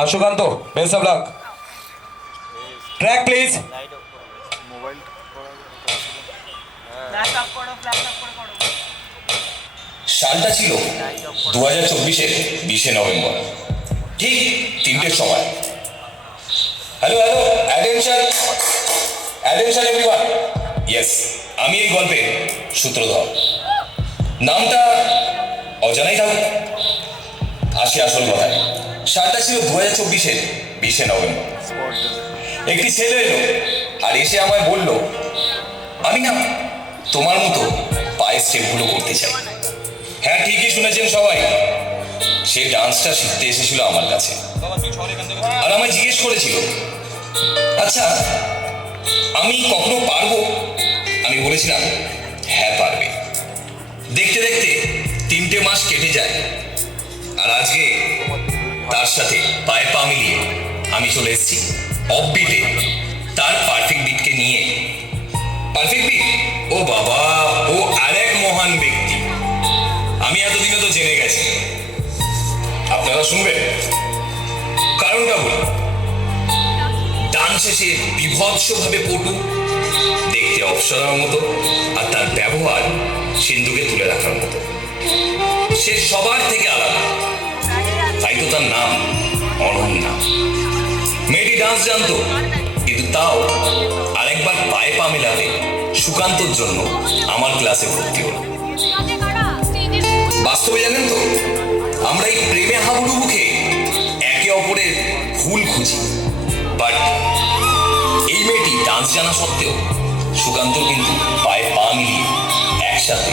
R Sukanta best of luck track please সালটা ছিল দু হাজার চব্বিশের বিশে নভেম্বর ঠিক তিনটের সময়। Hello hello attention attention everyone yes আমি এই গল্পের সূত্রধর। নামটা অজানাই থাকুক আসি আসল কথায়। সালটা ছিল দু হাজার চব্বিশের বিশে নভেম্বর। একটি ছেলে এলো আর এসে আমায় বলল, আমি না তোমার মতো পায়ের স্টেপগুলো করতে চাই। হ্যাঁ ঠিকই শুনেছেন সবাই। সে ডান্সটা শিখতে এসেছিল আমার কাছে। আর আমায় জিজ্ঞেস করেছিল আচ্ছা আমি কখনো পারব? আমি বলেছিলাম হ্যাঁ পারবে। দেখতে দেখতে তিনটে মাস কেটে যায়। আর আজকে তার সাথে পায়ে পা মিলিয়ে আমি চলে এসেছি অফবিটে তার পারফেক্ট বিটকে নিয়ে। পারফেক্ট বিট ও বাবা, ও আরেক মহান ব্যক্তি। আমি এতদিনে তো জেনে গেছি। আপনারা শুনবেন? কারণটা বলি ডান্স শেষে বিভৎসভাবে পটু, দেখতে অপসরার মতো, আর তার ব্যবহার সিন্ধুকে তুলে রাখার মতো। সে সবার থেকে আলাদা। তাই তার নাম অনন্যা। মেয়েটি ডান্স জানতো, কিন্তু তাও আরেকবার পায়ে পা মেলাতে সুকান্তর জন্য আমার ক্লাসে ভর্তি হলো। বাস্তবে জানেন তো, আমরা এই প্রেমে হাবুডু মুখে একে অপরের ভুল খুঁজি। বাট এই মেয়েটি ডান্স জানা সত্ত্বেও সুকান্ত কিন্তু পায়ে পা মিলিয়ে একসাথে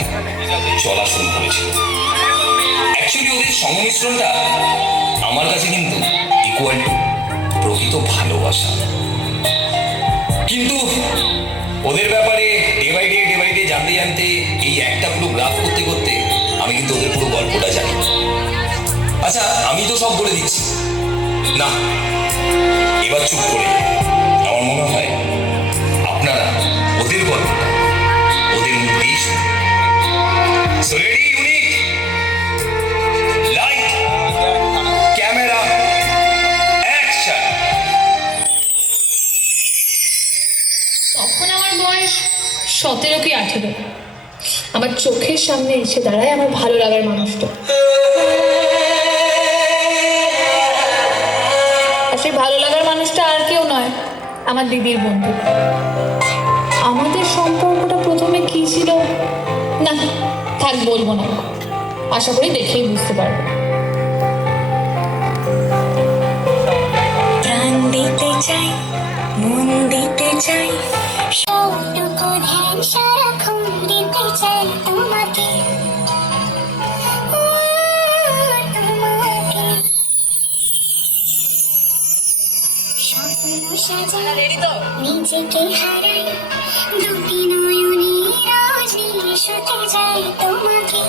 চলা শুরু করেছিল। অ্যাকচুয়ালি ওদের সংমিশ্রণটা আমার কাছে কিন্তু ইকুয়াল টু প্রকৃত ভালোবাসা। কিন্তু ওদের ব্যাপারে day by day day by day জানতে জানতে এই একটা পুরো গ্রাফ করতে করতে আমি কিন্তু ওদের পুরো গল্পটা জানি। আচ্ছা আমি তো সব বলে দিচ্ছি। না, এবার চুপ করে আমার চোখের সামনে এসে দাঁড়ায় আমার ভালো লাগার মানুষটা। আর সেই ভালো লাগার মানুষটা আর কেউ নয়, আমার দিদির বন্ধু। আমাদের সম্পর্কটা প্রথমে কি ছিল? না, থাক, বলব না। আশা করি দেখেই বুঝতে পারব। প্রাণ দিতে চাই। সাজাই নিজেকে হারাই দুটি নয়নে রোজ সতে যাই তোমাকে।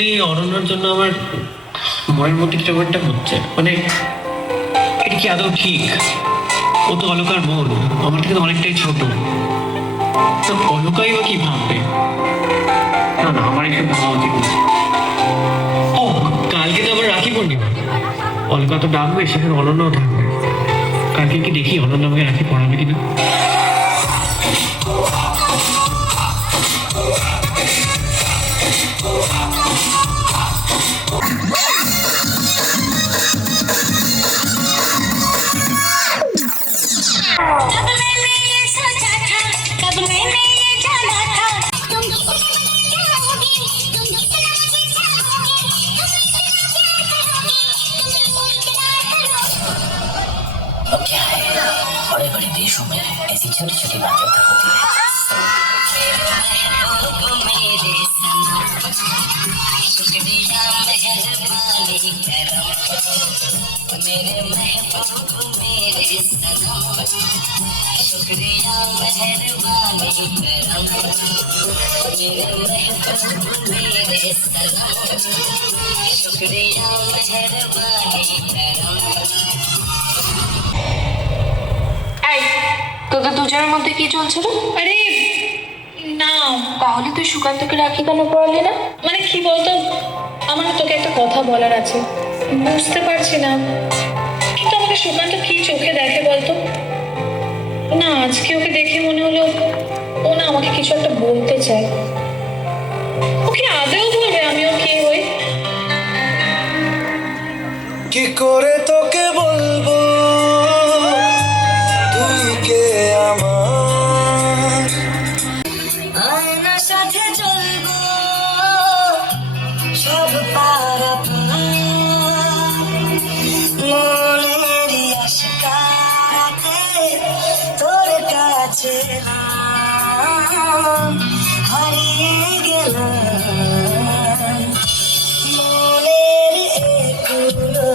এর মধ্যেই অরণ্যর জন্য আমার মনের মধ্যে কিছু একটা হচ্ছে? মানে এটা কি আদৌ ঠিক? ও তো অলকার বোন আমার থেকে অনেকটাই ছোট। তো অলকাই বা কি ভাববে? না না, আমার এসব ভাবা উচিত ও, কালকে তো আবার রাখি পূর্ণিমা। অলকা তো ডাকবে, সেখানে অনন্যও থাকবে। কালকে কি দেখি অনন্য আমাকে রাখি পড়াবে কিনা? मेरे महबूब मेरे सनम शुक्रिया मेहरबानी करम मेरे महबूब मेरे सनम शुक्रिया मेहरबानी करम এই তোদের দুজনের মধ্যে কি চলছিল আরে না তাহলে তুই সুকান্তকে রাখি কেন পড়ালি না মানে কি বলতো আমার না তোকে একটা কথা বলার আছে বুঝতে পারছি না। কিন্তু আমাকে সুকান্ত কি চোখে দেখে বলতো? না, আজকে ওকে দেখে মনে হলো ও না আমাকে কিছু একটা বলতে চায়। ওকে আদেও বলবে আমি ও কে হই? কি করে তোকে বলব? হারিয়ে গেলাম। মনের এগুলো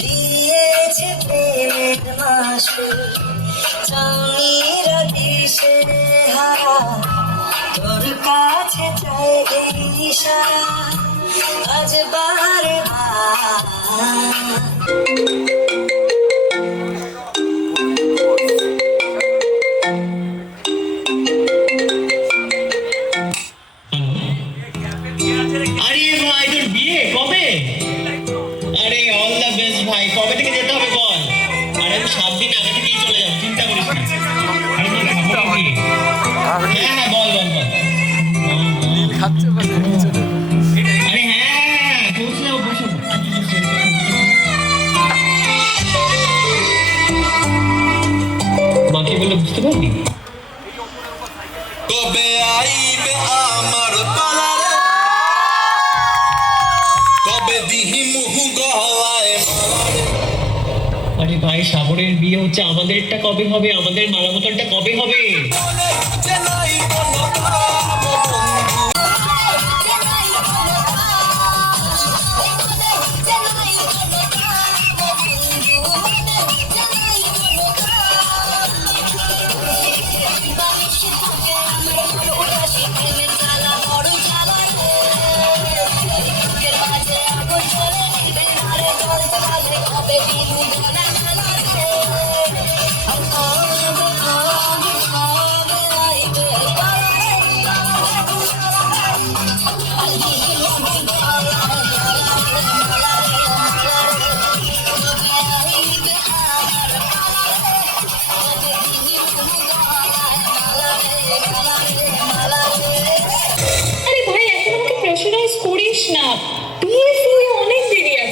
দিয়েছে প্রেমের মাসুর চাউনিরা দিশে হারা, তোর কাছে চাই ইশারা। আজ বারে বার মাকে বলে বুঝতে পারবি? কবে আইবে আমার পালারে কবে দিহি মুহু গলায় আরে ভাই সাগরের বিয়ে হচ্ছে আমাদেরটা কবে হবে? আমাদের মালামতনটা কবে হবে?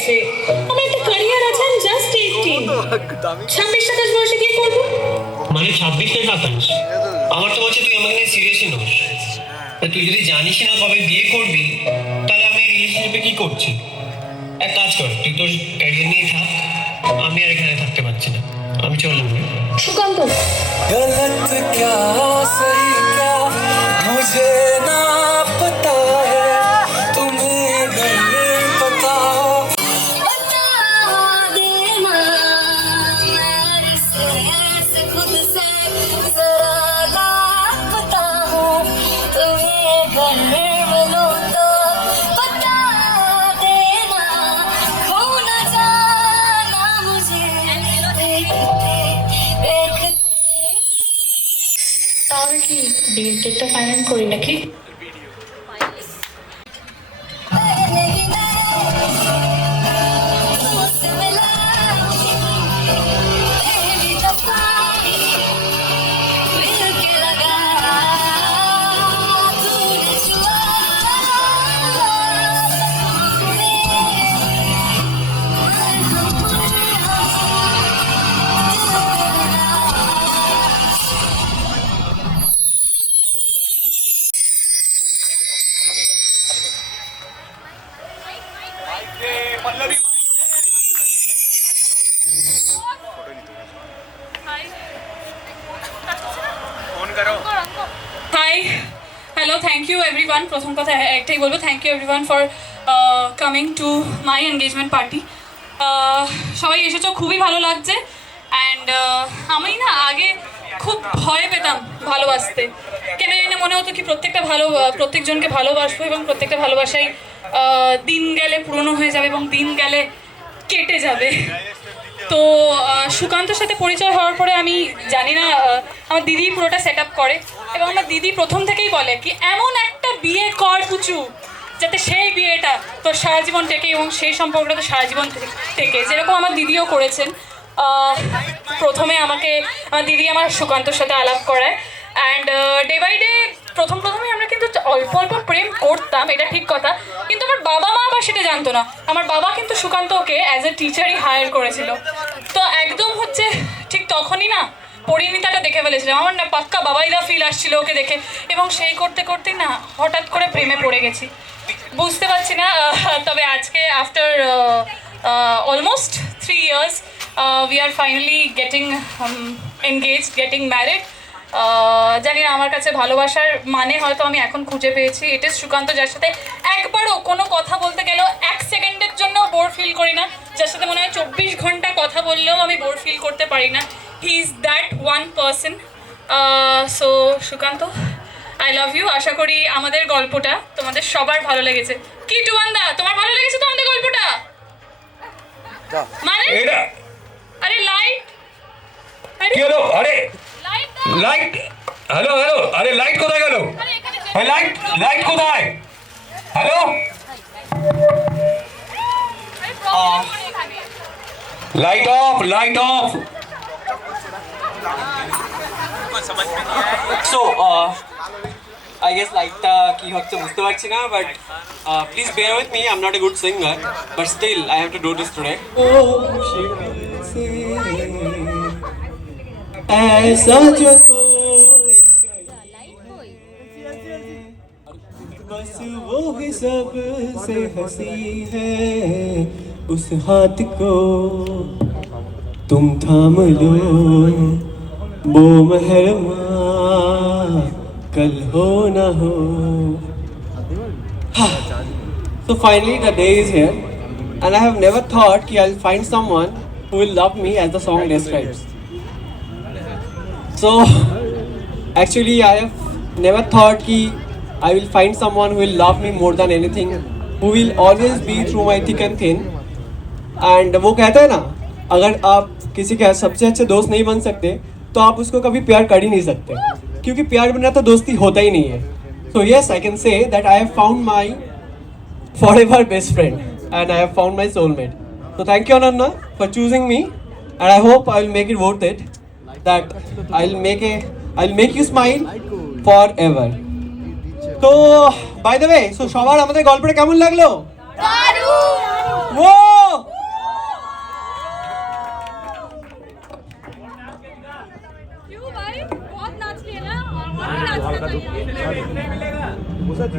গেছে আমার একটা ক্যারিয়ার আছে আমি জাস্ট এইটিন ছাব্বিশ সাতাশ বয়সে কি করব? মানে ছাব্বিশ সাতাশ? আমার তো বলছে তুই আমাকে সিরিয়াসই নস। তুই যদি জানিস না কবে বিয়ে করবি তাহলে আমি রিলেশনশিপে কি করছি? এক কাজ কর তুই তোর ক্যারিয়ার নিয়ে থাক আমি আর এখানে থাকতে পারছি না। আমি চললাম সুকান্ত। গলত কি? বিয়ের ডেটটা ফাইনাল করি নাকি? কথা একটাই বলব thank you everyone for coming to my engagement party সবাই এসেছ, খুবই ভালো লাগছে অ্যান্ড আমি না আগে খুব ভয় পেতাম ভালোবাসতে। কেন জানি না মনে হতো কি প্রত্যেকটা ভালো প্রত্যেকজনকে ভালোবাসবো এবং প্রত্যেকটা ভালোবাসাই দিন গেলে পুরনো হয়ে যাবে এবং দিন গেলে কেটে যাবে। তো সুকান্তর সাথে পরিচয় হওয়ার পরে আমি জানি না আমার দিদি পুরোটা সেট করে এবং আমার দিদি প্রথম থেকেই বলে কি, এমন একটা বিয়ে কর পুচু যাতে সেই বিয়েটা তোর সারা জীবন টেকে এবং সেই সম্পর্কটা তো সারা জীবন টেকে যেরকম আমার দিদিও করেছেন। প্রথমে আমাকে, আমার দিদি আমার সুকান্তর সাথে আলাপ করায়। অ্যান্ড ডে বাই ডে প্রথম প্রথমে আমরা কিন্তু অল্প অল্প প্রেম করতাম, এটা ঠিক কথা। কিন্তু আমার বাবা মা আবার সেটা জানতো না। আমার বাবা কিন্তু সুকান্ত ওকে অ্যাজ এ টিচারই হায়ার করেছিল। তো একদম হচ্ছে ঠিক তখনই না পরিণীতাটা দেখে ফেলেছিলাম। আমার না পাক্কা বাবাইদা ফিল আসছিল ওকে দেখে। এবং সেই করতে করতে না হঠাৎ করে প্রেমে পড়ে গেছি। বুঝতে পারছি না তবে আজকে after almost three years we are finally getting engage getting married জানি না আমার কাছে ভালোবাসার মানে হয়তো আমি এখন খুঁজে পেয়েছি। এটা সুকান্ত যার সাথে একবারও কোনো কথা বলতে গেলেও এক সেকেন্ডের জন্য বোর ফিল করি না। যার সাথে মনে হয় চব্বিশ ঘণ্টা কথা বললেও আমি বোর ফিল করতে পারি না। He is that one person so Sukanta I love you আশা করি আমাদের গল্পটা তোমাদের সবার ভালো লেগেছে। কি টুয়ান্দা তোমার ভালো লেগেছে তো আমাদের গল্পটা? মানে? আরে লাইট আরে আরে! লাইট লাইট হ্যালো হ্যালো আরে লাইট কোথায় গেল আরে এখানে হ্যাঁ লাইট লাইট কোথায় হ্যালো আরে প্রবলেম করে এখানে light off light off so I guess লাইটটা কি হচ্ছে বুঝতে পারছি না but please bear with me I am not a good singer but still I have to do this today ऐसा जो बस वो ही सबसे हसी है, उस हाथ को तुम थाम लो, वो मेहरमा कल हो ना हो। तो finally the day is here and I have never thought कि I will find someone who will love me as the song describes so, actually, I have never thought कि I will find someone who will love me more than anything, who will always be through my thick and thin and वो कहते हैं ना, अगर आप किसी के सबसे अच्छे दोस्त नहीं बन सकते तो आप उसको कभी प्यार कर ही नहीं सकते। क्योंकि प्यार बिना तो दोस्ती होता ही नहीं है। So yes I can say that I have found my forever best friend and I have found my soulmate तो thank you Ananna for choosing me and I hope I will make it worth it that I'll make a I'll make you smile forever. তো by the way so সবার আমাদের গল্পটা কেমন লাগল ও বোঝাচ্ছি